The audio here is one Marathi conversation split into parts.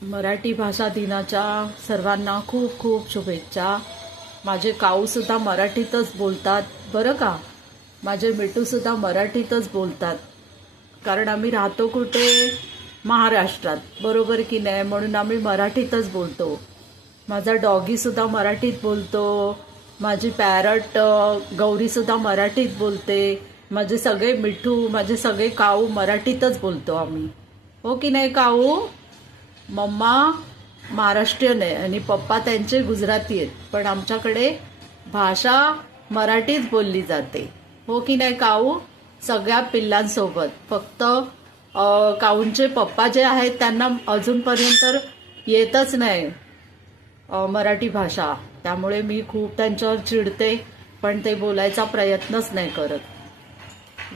मराठी भाषा दिनाच्या सर्वांना खूप खूप शुभेच्छा. माझे काऊसुद्धा मराठीतच बोलतात बरं का. माझे मिठूसुद्धा मराठीतच बोलतात, कारण आम्ही राहतो कुठे, महाराष्ट्रात, बरोबर की नाही, म्हणून आम्ही मराठीतच बोलतो. माझा डॉगीसुद्धा मराठीत बोलतो, माझी पॅरट गौरीसुद्धा मराठीत बोलते, माझे सगळे मिठू, माझे सगळे काऊ मराठीतच बोलतो आम्ही, हो की नाही काऊ. मम्मा महाराष्ट्रीयन आहे आणि पप्पा त्यांचे गुजराती आहेत, पण आमच्याकडे भाषा मराठीच बोलली जाते, हो की नाही काऊ. सगळ्या पिल्लांसोबत. फक्त काऊंचे पप्पा जे आहेत त्यांना अजूनपर्यंत येतच नाही मराठी भाषा, त्यामुळे मी खूप त्यांच्यावर चिडते, पण ते बोलायचा प्रयत्नच नाही करत.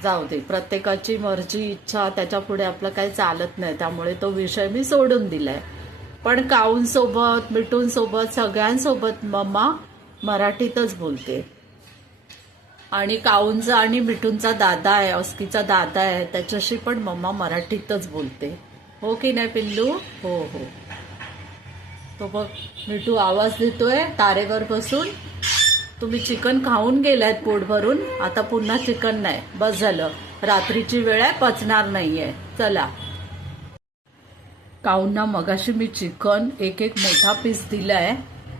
जाऊ दे, प्रत्येकाची मर्जी इच्छा, त्याच्या पुढे आपलं काही चालत नाही, त्यामुळे तो विषय मी सोडून दिलाय. पण काऊंसोबत, मिठूंसोबत, सगळ्यांसोबत मम्मा मराठीतच बोलते. आणि काऊंचा आणि मिठूंचा दादा आहे, ऑस्कीचा दादा आहे, त्याच्याशी पण मम्मा मराठीतच बोलते, हो की नाही पिल्लू. हो हो. तो बघ मिठू आवाज देतोय तारेवर बसून. तुम्ही चिकन खाऊन गेलायत पोट भरून, आता पुन्हा चिकन नाही, बस झालं, रात्रीची वेळ आहे, पचणार नाहीये, चला. काऊंना मगाशी मी चिकन एक एक मोठा पीस दिलाय,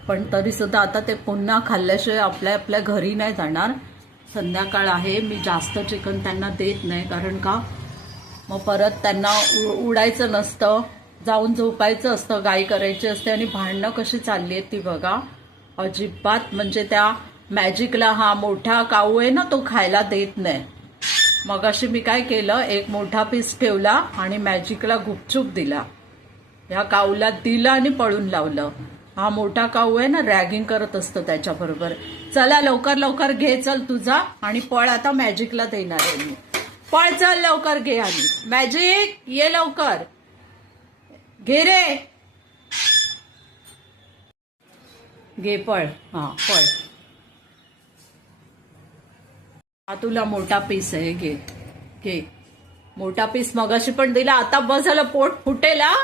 पण तरी सुद्धा आता ते पुन्हा खाल्ल्याशिवाय आपल्या आपल्या घरी नाही जाणार. संध्याकाळ आहे, मी जास्त चिकन त्यांना देत नाही, कारण का मग परत त्यांना उडायचं नसतं, जाऊन झोपायचं असतं, गाई करायची असते, आणि भांडणं कशी चालली आहेत ती बघा. अजिबात, म्हणजे त्या मॅजिकला, हा मोठा काऊ आहे ना, तो खायला देत नाही. मगाशी मी काय केलं, एक मोठा पीस ठेवला आणि मॅजिकला गुपचूप दिला. ह्या काऊला दिला आणि पळून लावलं. हा मोठा काऊ आहे ना, रॅगिंग करत असतो त्याच्याबरोबर. चला लवकर लवकर घे, चल तुझा, आणि पळ, आता मॅजिकला देणार आहे मी. पळ, चल लवकर घे, आणि मॅजिक ये लवकर, घे रे, घे, पळ, हा पळ. हा तुला मोठा पीस आहे, घे घे. मोठा पीस मगाशी पण दिला, आता बस झालं, पोट फुटेल हा.